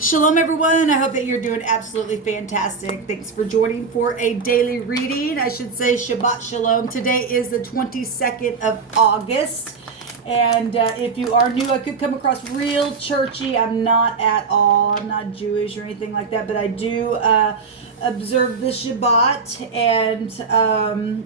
Shalom, everyone. I hope that you're doing absolutely fantastic. Thanks for joining for a daily reading. I should say Shabbat Shalom. Today is the 22nd of August. And if you are new, I could come across real churchy. I'm not at all. I'm not Jewish or anything like that, but I do observe the Shabbat. And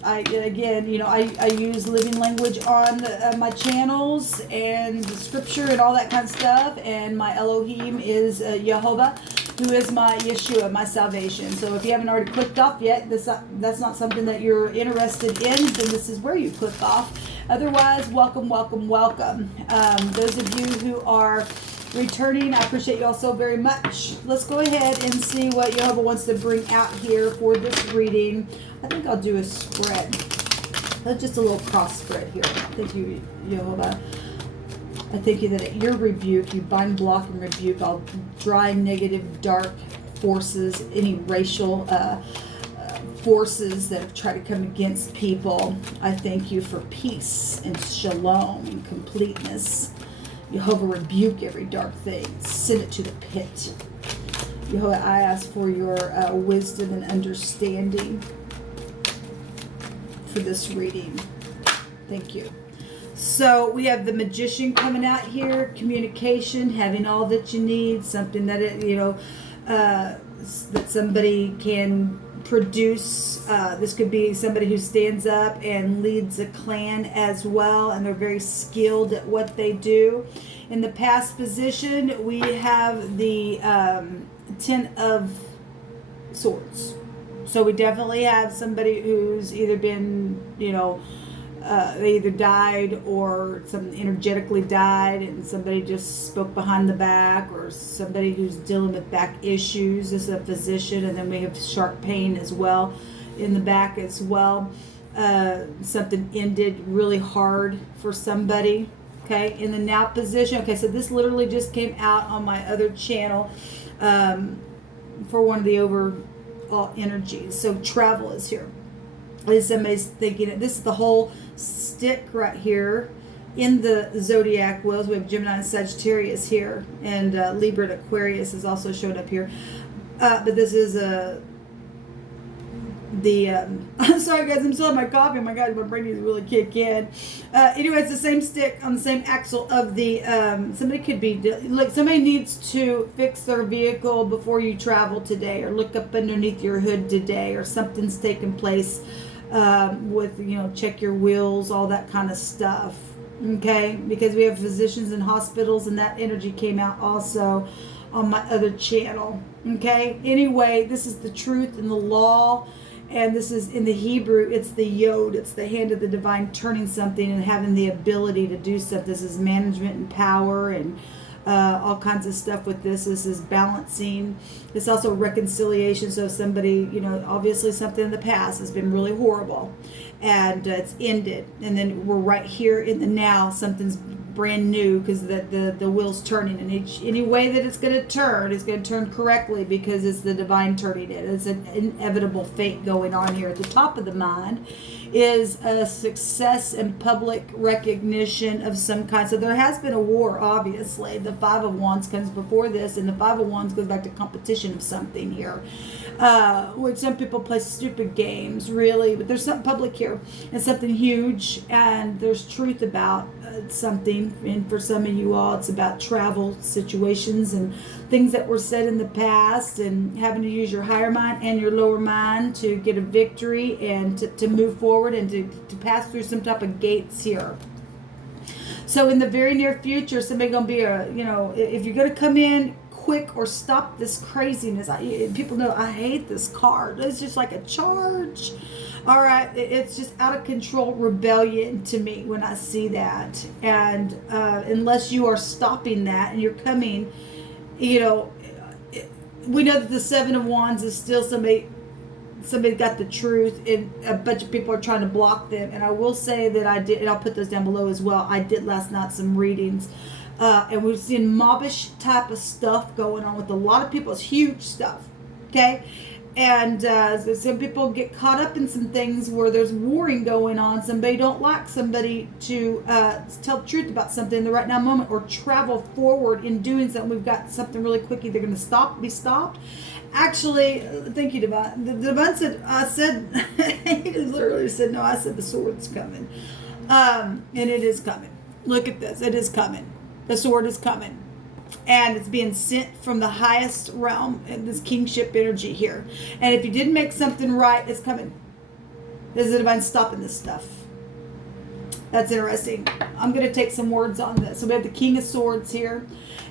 I use living language on my channels and the scripture and all that kind of stuff. And my Elohim is Jehovah, who is my Yeshua, my salvation. So if you haven't already clicked off yet, that's not something that you're interested in, then this is where you click off. Otherwise, welcome, welcome, welcome. Those of you who are returning, I appreciate you all so very much. Let's go ahead and see what Jehovah wants to bring out here for this reading. I think I'll do a spread. That's just a little cross spread here. Thank you, Jehovah. I thank you that at your rebuke, you bind, block, and rebuke all dry, negative, dark forces, any racial forces that have tried to come against people. I thank you for peace and shalom and completeness. Jehovah, rebuke every dark thing. Send it to the pit. Jehovah, I ask for your wisdom and understanding for this reading. Thank you. So we have the Magician coming out here. Communication, having all that you need. Something that that somebody can produce. This could be somebody who stands up and leads a clan as well, and they're very skilled at what they do. In the past position, we have the Ten of Swords. So we definitely have somebody who's either been, they either died or something energetically died, and somebody just spoke behind the back, or somebody who's dealing with back issues as a physician. And then we have sharp pain as well in the back as well. Something ended really hard for somebody. Okay, in the now position. Okay, so this literally just came out on my other channel for one of the overall energies. So travel is here. Somebody's thinking this is the whole stick right here in the zodiac wheels. We have Gemini and Sagittarius here, and Libra and Aquarius has also showed up here. But this is I'm sorry guys, I'm still on my coffee. Oh my god, my brain needs to really kick in. Anyway, it's the same stick on the same axle of the somebody could be like somebody needs to fix their vehicle before you travel today, or look up underneath your hood today, or something's taken place with check your wheels, all that kind of stuff. Okay, because we have physicians in hospitals, and that energy came out also on my other channel. Okay, anyway, this is the truth and the law. And this is in the Hebrew, it's the yod, it's the hand of the divine turning something and having the ability to do stuff. This is management and power and all kinds of stuff with this. This is balancing. It's also reconciliation. So somebody, obviously something in the past has been really horrible and it's ended. And then we're right here in the now. Something's brand new because the wheel's turning, and any way that it's going to turn correctly, because it's the divine turning it. It's an inevitable fate going on here. At the top of the mind is a success and public recognition of some kind. So there has been a war, obviously. The Five of Wands comes before this, and the Five of Wands goes back to competition of something here, which some people play stupid games, really, but there's something public here and something huge, and there's truth about something. And for some of you all, it's about travel situations and things that were said in the past, and having to use your higher mind and your lower mind to get a victory and to move forward and to pass through some type of gates here. So in the very near future, somebody gonna be if you're gonna come in quick or stop this craziness. People know I hate this card. It's just like a charge. All right, it's just out of control rebellion to me when I see that. And unless you are stopping that and you're coming, we know that the Seven of Wands is still somebody got the truth, and a bunch of people are trying to block them. And I will say that I did, and I'll put those down below as well. I did last night some readings. And we've seen mobbish type of stuff going on with a lot of people. It's huge stuff. Okay. And so some people get caught up in some things where there's warring going on. Somebody don't like somebody to tell the truth about something in the right now moment, or travel forward in doing something. We've got something really quickly. They're going to be stopped. Actually, thank you, Divine. The Divine said, he just literally said, no, I said the sword's coming. And it is coming. Look at this. It is coming. The sword is coming. And it's being sent from the highest realm, and this kingship energy here. And if you didn't make something right, it's coming. There's the Divine stopping this stuff. That's interesting. I'm going to take some words on this. So we have the King of Swords here,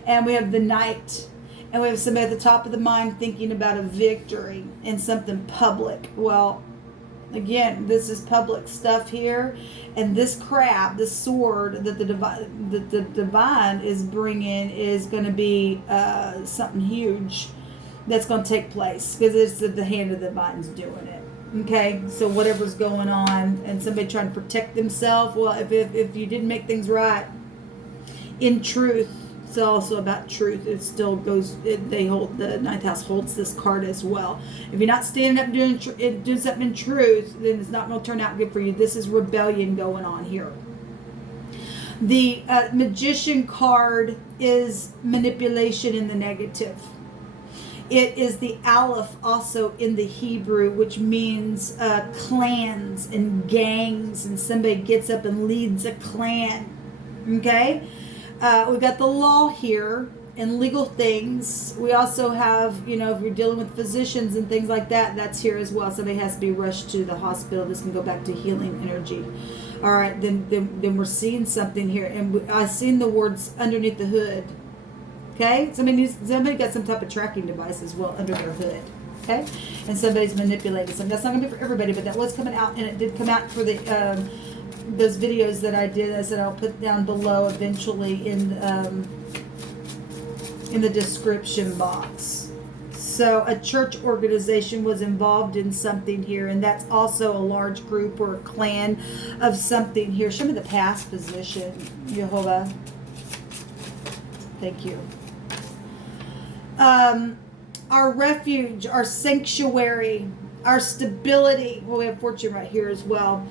and we have the Knight, and we have somebody at the top of the mind thinking about a victory in something public. Well, again, this is public stuff here, and this crab, this sword that the divine is bringing is going to be something huge that's going to take place, because it's the hand of the divine's doing it. Okay, so whatever's going on, and somebody trying to protect themselves. Well, if you didn't make things right in truth, it's also about truth. It still goes. The ninth house holds this card as well. If you're not standing up doing something in truth, then it's not going to turn out good for you. This is rebellion going on here. The Magician card is manipulation in the negative. It is the Aleph also in the Hebrew, which means clans and gangs, and somebody gets up and leads a clan. Okay? We've got the law here and legal things. We also have, if you're dealing with physicians and things like that, that's here as well. Somebody has to be rushed to the hospital. This can go back to healing energy. All right, then we're seeing something here. And I've seen the words underneath the hood. Okay? Somebody got some type of tracking device as well under their hood. Okay? And somebody's manipulating something. That's not going to be for everybody, but that was coming out, and it did come out for the... those videos that I did, I said I'll put down below eventually in the description box. So a church organization was involved in something here, and that's also a large group or a clan of something here. Show me the past position, Jehovah. Thank you. Our refuge, our sanctuary, our stability. Well, we have fortune right here as well.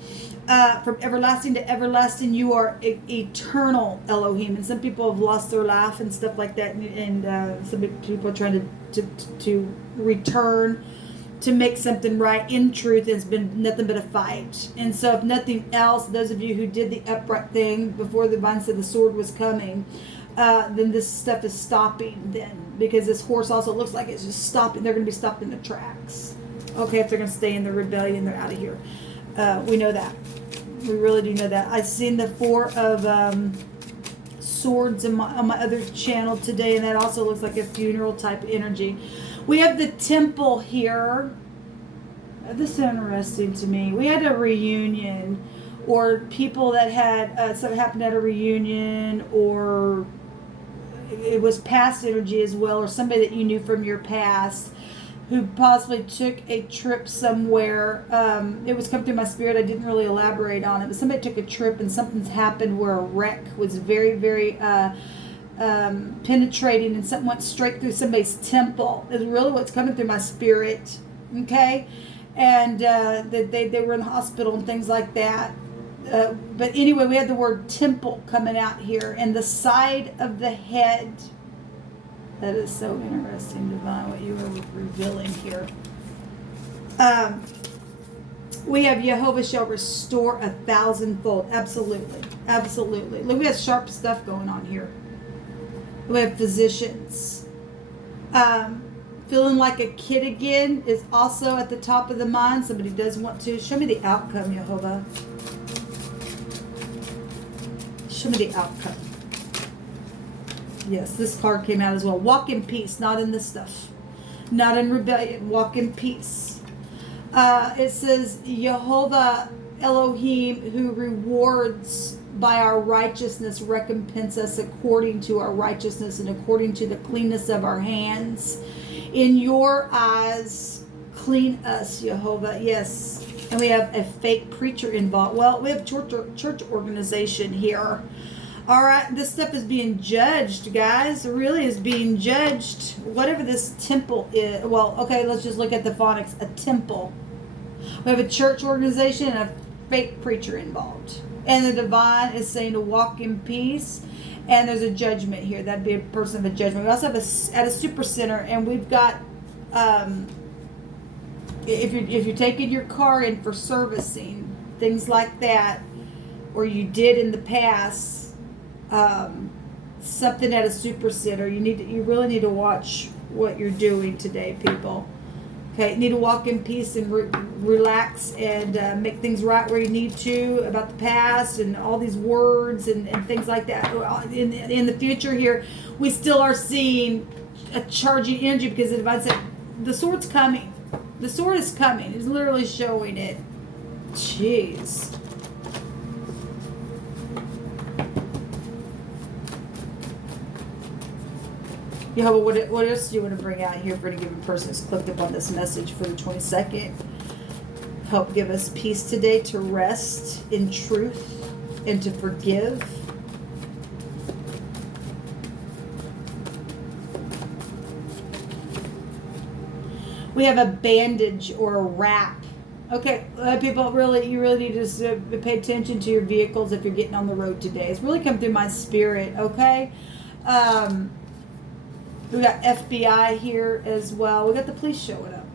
From everlasting to everlasting, you are eternal, Elohim. And some people have lost their life and stuff like that, and some people are trying to return to make something right in truth. It's been nothing but a fight. And so if nothing else, those of you who did the upright thing before the divine said the sword was coming, then this stuff is stopping then, because this horse also looks like it's just stopping. They're going to be stopped in the tracks. Okay, if they're going to stay in the rebellion, they're out of here. We know that. We really do know that. I've seen the Four of Swords on my other channel today, and that also looks like a funeral type energy. We have the Temple here. This is interesting to me. We had a reunion, or people that had something happened at a reunion, or it was past energy as well, or somebody that you knew from your past who possibly took a trip somewhere. It was coming through my spirit. I didn't really elaborate on it, but somebody took a trip and something's happened where a wreck was very, very penetrating, and something went straight through somebody's temple. Is really what's coming through my spirit. Okay? And they were in the hospital and things like that. But anyway, we had the word temple coming out here, and the side of the head. That is so interesting, Divine, what you are revealing here. We have Jehovah shall restore 1,000-fold. Absolutely. Absolutely. Look, we have sharp stuff going on here. We have physicians. Feeling like a kid again is also at the top of the mind. Somebody does want to. Show me the outcome, Jehovah. Show me the outcome. Yes, this card came out as well. Walk in peace, not in this stuff. Not in rebellion. Walk in peace. It says, Jehovah Elohim, who rewards by our righteousness, recompense us according to our righteousness and according to the cleanness of our hands. In your eyes, clean us, Jehovah. Yes. And we have a fake preacher involved. Well, we have church organization here. All right, this stuff is being judged, guys. It really is being judged. Whatever this temple is. Well, okay, let's just look at the phonics. A temple. We have a church organization and a fake preacher involved. And the divine is saying to walk in peace. And there's a judgment here. That'd be a person of a judgment. We also have at a super center, and we've got if you're taking your car in for servicing, things like that, or you did in the past. Something at a super center. You really need to watch what you're doing today, people. Okay, you need to walk in peace and relax and make things right where you need to about the past and all these words and things like that. In the future here, we still are seeing a charging energy because the divine said the sword's coming. The sword is coming. It's literally showing it. Jeez. Jehovah, what else do you want to bring out here for any given person who's clicked up on this message for the 22nd? Help give us peace today to rest in truth and to forgive. We have a bandage or a wrap. Okay, people, you really need to pay attention to your vehicles if you're getting on the road today. It's really come through my spirit, okay? We got FBI here as well. We got the police showing up.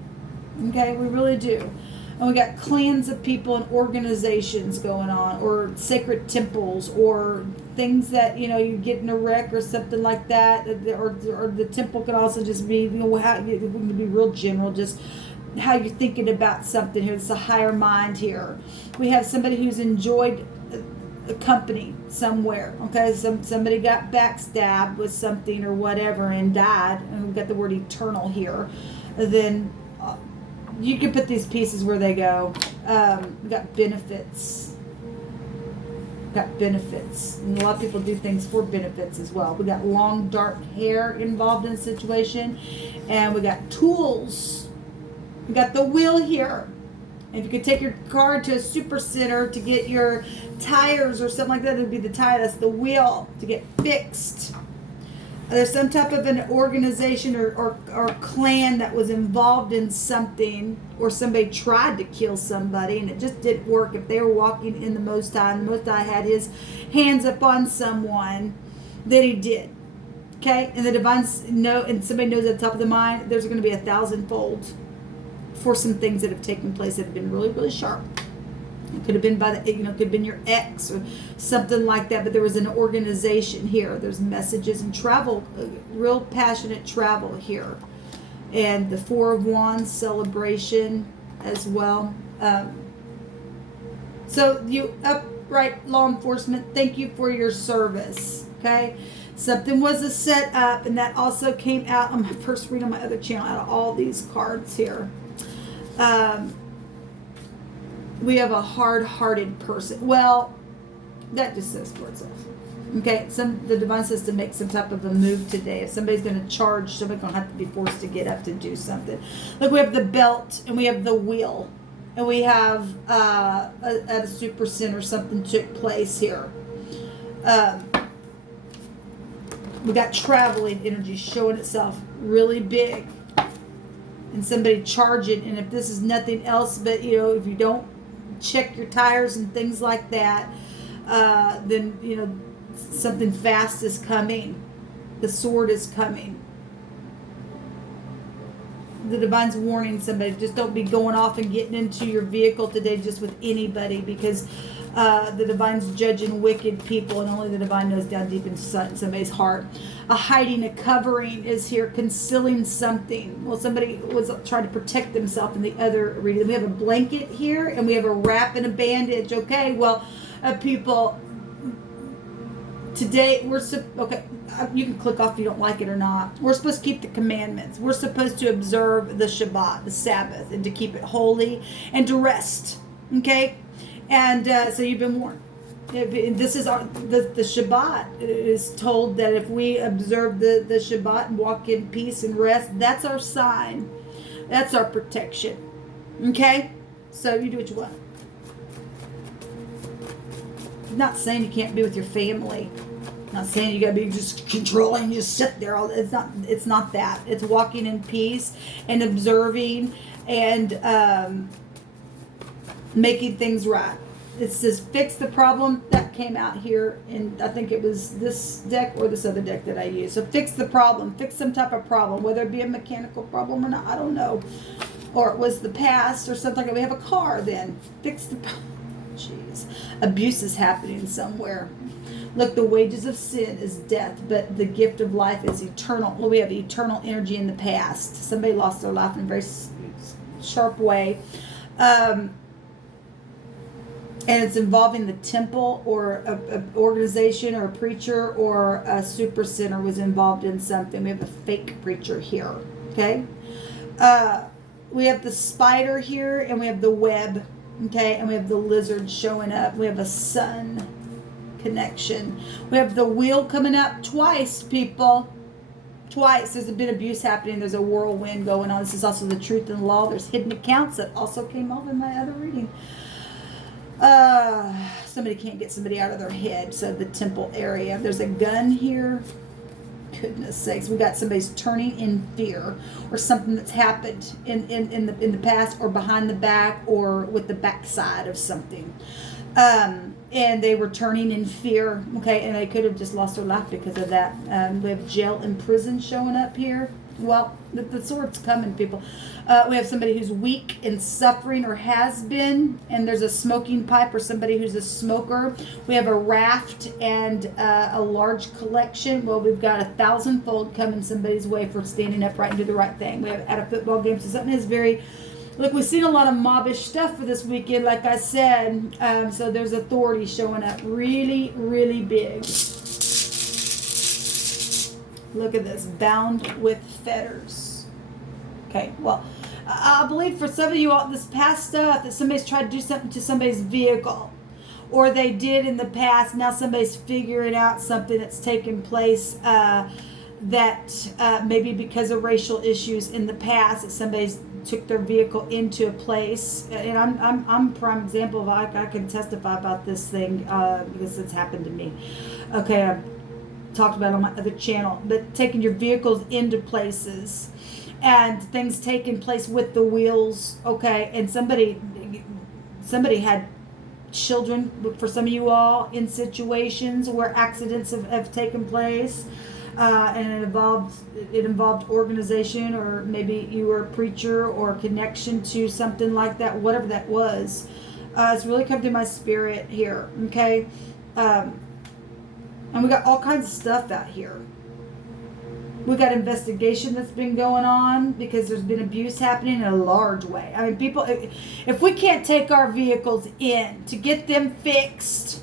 Okay, we really do. And we got clans of people and organizations going on, or sacred temples, or things that, you get in a wreck or something like that. Or the temple could also just be, how it can be real general, just how you're thinking about something here. It's a higher mind here. We have somebody who's enjoyed a company somewhere. Okay, somebody got backstabbed with something or whatever and died, and we've got the word eternal here. Then you can put these pieces where they go. We got benefits. And a lot of people do things for benefits as well. We got long dark hair involved in the situation, and we got tools. We got the wheel here. If you could take your car to a super center to get your tires or something like that, it would be the tire. That's the wheel to get fixed. There's some type of an organization or clan that was involved in something, or somebody tried to kill somebody and it just didn't work. If they were walking in the Most High, and the Most High had his hands upon someone, then he did. Okay? And the divines know, and somebody knows at the top of the mind, there's going to be 1,000-fold for some things that have taken place that have been really, really sharp. It could have been could have been your ex or something like that, but there was an organization here. There's messages and travel, real passionate travel here. And the Four of Wands celebration as well. So you upright law enforcement, thank you for your service, okay? Something was a set up, and that also came out on my first read on my other channel out of all these cards here. We have a hard-hearted person. Well, that just says for itself. Okay, the divine says to make some type of a move today. If somebody's going to charge, somebody's going to have to be forced to get up to do something. Look, we have the belt, and we have the wheel, and we have at a super center something took place here. We got traveling energy showing itself really big, and somebody charging. And if this is nothing else but if you don't check your tires and things like that, then something fast is coming. The sword is coming. The divine's warning somebody, just don't be going off and getting into your vehicle today just with anybody, because the divine's judging wicked people, and only the divine knows down deep inside somebody's heart. A hiding, a covering is here, concealing something. Well, somebody was trying to protect themselves in the other reading. We have a blanket here, and we have a wrap and a bandage. Okay, well, people, today okay. You can click off if you don't like it or not. We're supposed to keep the commandments. We're supposed to observe the Shabbat, the Sabbath, and to keep it holy and to rest. Okay, and so you've been warned. This is the Shabbat is told that if we observe the Shabbat and walk in peace and rest, that's our sign. That's our protection. Okay? So you do what you want. I'm not saying you can't be with your family. Not saying you gotta be just controlling, just sit there. It's not. It's not that. It's walking in peace and observing and making things right. It says fix the problem. That came out here, and I think it was this deck or this other deck that I used. So fix the problem. Fix some type of problem, whether it be a mechanical problem or not. I don't know. Or it was the past or something. We have a car. Then fix the. Jeez, abuse is happening somewhere. Look, the wages of sin is death, but the gift of life is eternal. We have eternal energy in the past. Somebody lost their life in a very sharp way. And it's involving the temple or a organization or a preacher or a super sinner was involved in something. We have a fake preacher here, okay? We have the spider here, and we have the web, okay? And we have the lizard showing up. We have a sun connection. We have the wheel coming up twice, people. Twice. There's been abuse happening. There's a whirlwind going on. This is also the truth and law. There's hidden accounts that also came off in my other reading. Somebody can't get somebody out of their head. So the temple area. There's a gun here. Goodness sakes, we got somebody's turning in fear, or something that's happened in the past, or behind the back, or with the backside of something. And they were turning in fear. Okay, and they could have just lost their life because of that. We have jail and prison showing up here. Well, the sword's coming, people. We have somebody who's weak and suffering or has been, and there's a smoking pipe or somebody who's a smoker. We have a raft and a large collection. Well, we've got 1,000-fold coming somebody's way for standing up right and do the right thing. We have at a football game, so something is very... Look, we've seen a lot of mobbish stuff for this weekend, like I said. So there's authority showing up really, really big. Look at this, bound with fetters. Okay, well, I believe for some of you all, this past stuff, that somebody's tried to do something to somebody's vehicle, or they did in the past. Now somebody's figuring out something that's taken place that maybe because of racial issues in the past, that somebody's took their vehicle into a place. And I'm a prime example of, I can testify about this thing because it's happened to me. Okay, I've talked about it on my other channel, but taking your vehicles into places and things taking place with the wheels. Okay, and somebody had children, for some of you all, in situations where accidents have taken place. And it involved organization, or maybe you were a preacher or connection to something like that, whatever that was. It's really come to my spirit here, okay? And we got all kinds of stuff out here. We got investigation that's been going on because there's been abuse happening in a large way. I mean, people, if we can't take our vehicles in to get them fixed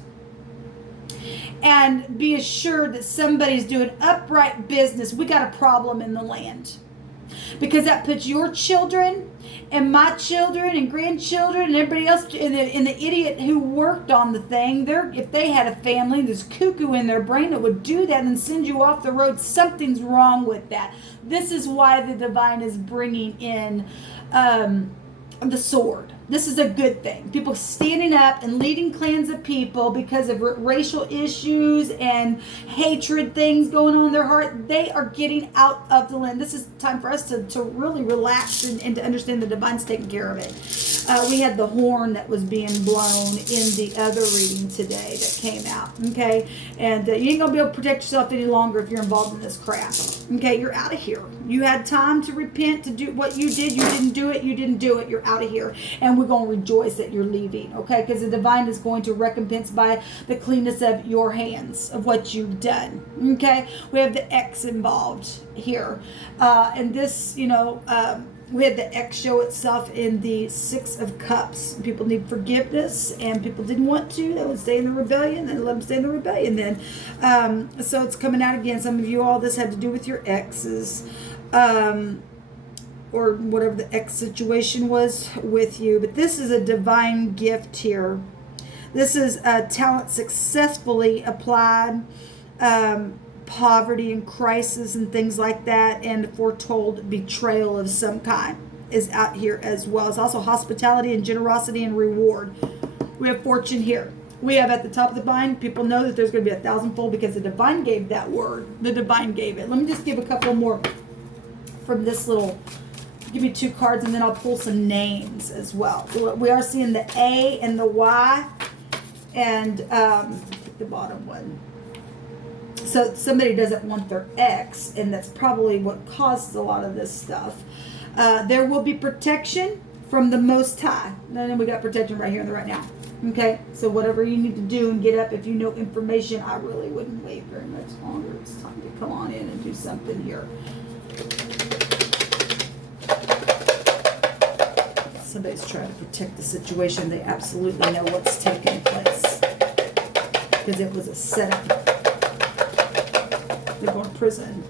and be assured that somebody's doing upright business, we got a problem in the land. Because that puts your children and my children and grandchildren and everybody else, and the idiot who worked on the thing, if they had a family, there's cuckoo in their brain that would do that and send you off the road. Something's wrong with that. This is why the divine is bringing in the sword. This is a good thing. People standing up and leading clans of people because of racial issues and hatred, things going on in their heart. They are getting out of the land. This is time for us to really relax and to understand the divine's taking care of it. We had the horn that was being blown in the other reading today that came out. Okay, and you ain't gonna be able to protect yourself any longer if you're involved in this crap. Okay, you're out of here. You had time to repent, to do what you did. You didn't do it. You didn't do it. You're out of here. And we're going to rejoice that you're leaving. Okay, because the divine is going to recompense by the cleanness of your hands, of what you've done. Okay, we have the X involved here. And this, we had the X show itself in the Six of Cups. People need forgiveness, and people didn't want to. They would stay in the rebellion, and let them stay in the rebellion then. So it's coming out again. Some of you all, this had to do with your exes, or whatever the X situation was with you. But this is a divine gift here. This is a talent successfully applied, poverty and crisis and things like that, and foretold betrayal of some kind is out here as well. It's also hospitality and generosity and reward. We have fortune here. We have at the top of the bind, people know that there's going to be 1,000-fold because the divine gave that word. The divine gave it. Let me just give a couple more from this little, give me 2 cards and then I'll pull some names as well. So we are seeing the A and the Y and take the bottom one. So somebody doesn't want their X, and that's probably what causes a lot of this stuff. There will be protection from the Most High. And then we got protection right here and right now. Okay, so whatever you need to do and get up, if you know information, I really wouldn't wait very much longer. It's time to come on in and do something here. Somebody's trying to protect the situation. They absolutely know what's taking place because it was a setup. They're going to prison.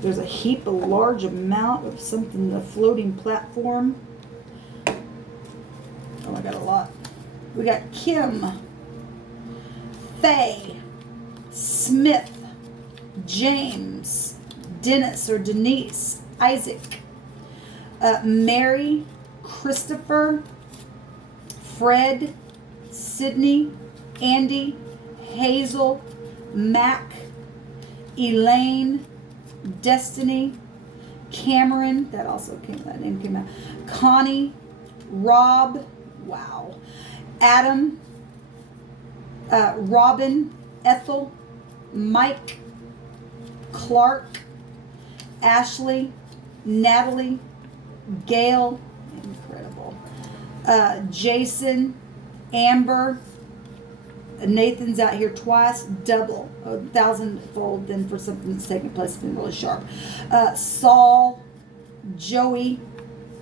There's a large amount of something, a floating platform. Oh, I got a lot. We got Kim, Faye, Smith, James, Dennis or Denise, Isaac, Mary, Christopher, Fred, Sydney, Andy, Hazel, Mac, Elaine, Destiny, Cameron, that name came out, Connie, Rob, wow, Adam, Robin, Ethel, Mike, Clark, Ashley, Natalie, Gail, incredible, Jason, Amber, Nathan's out here twice, double, 1,000-fold then for something that's taking place. It's been really sharp. Saul, Joey,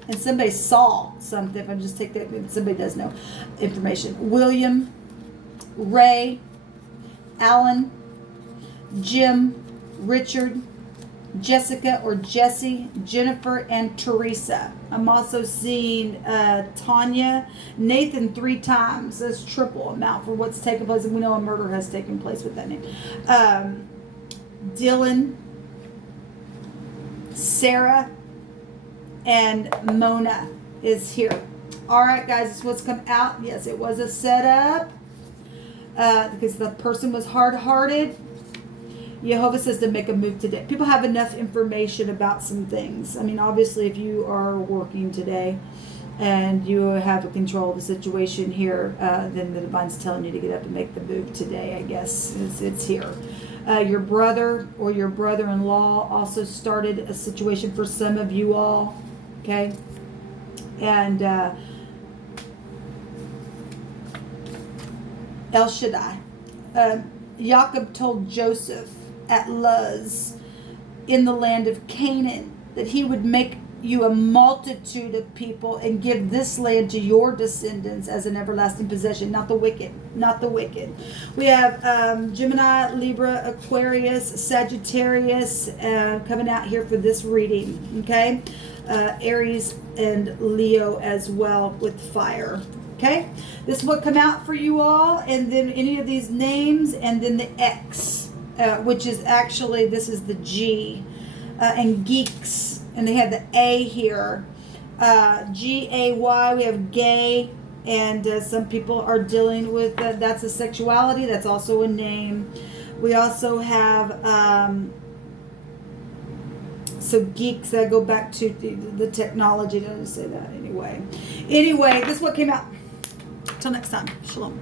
and somebody saw something. If I just take that, somebody does know information. William, Ray, Alan, Jim, Richard, Jessica or Jessie, Jennifer, and Teresa. I'm also seeing Tanya, Nathan 3 times. That's triple amount for what's taken place. And we know a murder has taken place with that name. Dylan, Sarah, and Mona is here. All right, guys, this is what's come out. Yes, it was a setup because the person was hard-hearted. Jehovah says to make a move today. People have enough information about some things. I mean, obviously, if you are working today and you have a control of the situation here, then the divine's telling you to get up and make the move today, I guess. It's here. Your brother or your brother-in-law also started a situation for some of you all, okay? And El Shaddai. Jacob told Joseph at Luz in the land of Canaan that he would make you a multitude of people and give this land to your descendants as an everlasting possession, not the wicked, not the wicked. We have Gemini, Libra, Aquarius, Sagittarius coming out here for this reading, okay? Aries and Leo as well with fire. Okay, this will come out for you all, and then any of these names, and then the X, which is actually, this is the G, and geeks, and they have the A here, G-A-Y, we have gay, and some people are dealing with, that's a sexuality, that's also a name. We also have, so geeks, that go back to the technology, don't say that anyway. Anyway, this is what came out. Till next time. Shalom.